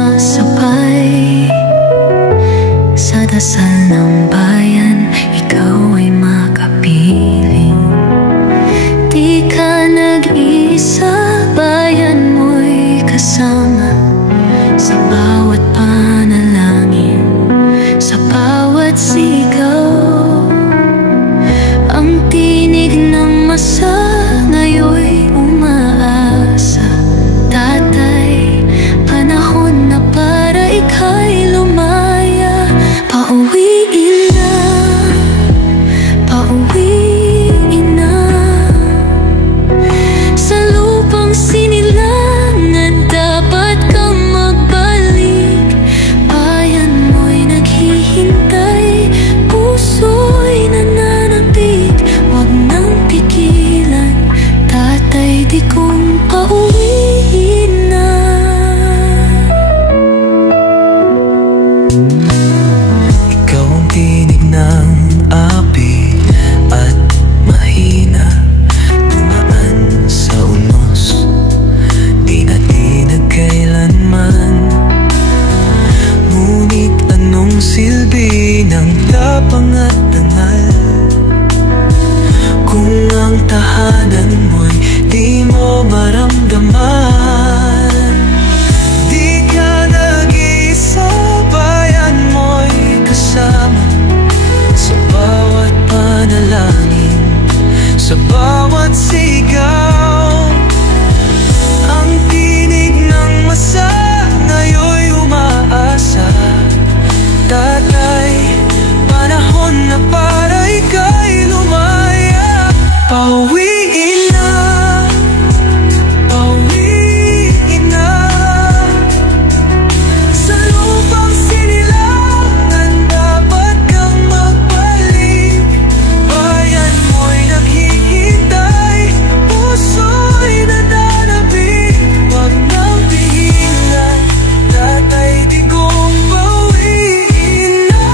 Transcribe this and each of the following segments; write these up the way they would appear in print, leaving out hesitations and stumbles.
sumasabay sa dasal ng bayan, ikaw ay makapiling. Di ka nag-iisa, bayan mo'y kasama sa bawat panalangin, sa bawat sigaw. Ang tinig ng masa ngayon'y umaasa. Tatay, panahon na para ika'y lumaya. Pauwiin na, pauwiin na sa lupang sinilangan, dapat kang magbalik. Bayan mo'y naghihintay, puso'y nananapit. Huwag nang pigilan, tatay, di kong pauwiin na. Ikaw ang tinig ng api at mahina, dumaan sa unos, di natinag kailanman. Ngunit anong silbi ng tapang at dangal kung ang tahanan mo'y di mo maramdaman? Di ka nag-iisa, bayan mo'y kasama sa bawat panalangin, sa bawat sigaw. Ang tinig ng masa ngayon'y umaasa. Tatay, panahon na para ika'y lumaya. Pauwiin na, pauwiin na sa lupang sinilangan, dapat kang magbalik. Bayan mo'y naghihintay, puso'y nananapit. Huwag nang pigilan, tatay, di kong pauwiin na.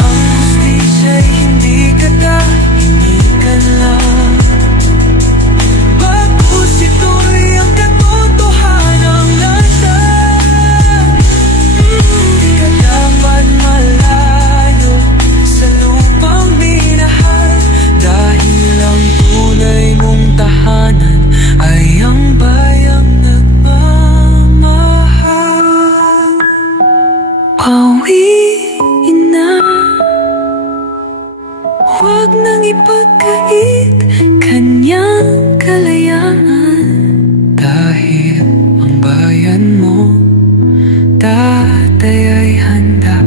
Ang hustisya'y hindi katahimikan lang, bagkus ito'y ang katotohanang landas. Di ka dapat malayo sa lupang minahal, dahil ang tunay mong tahanan ay ang bayang nagmamahal. Pauwiin na, huwag nang ipagkait kanyang kalayaan, dahil ang bayan mo, tatay, ay handa.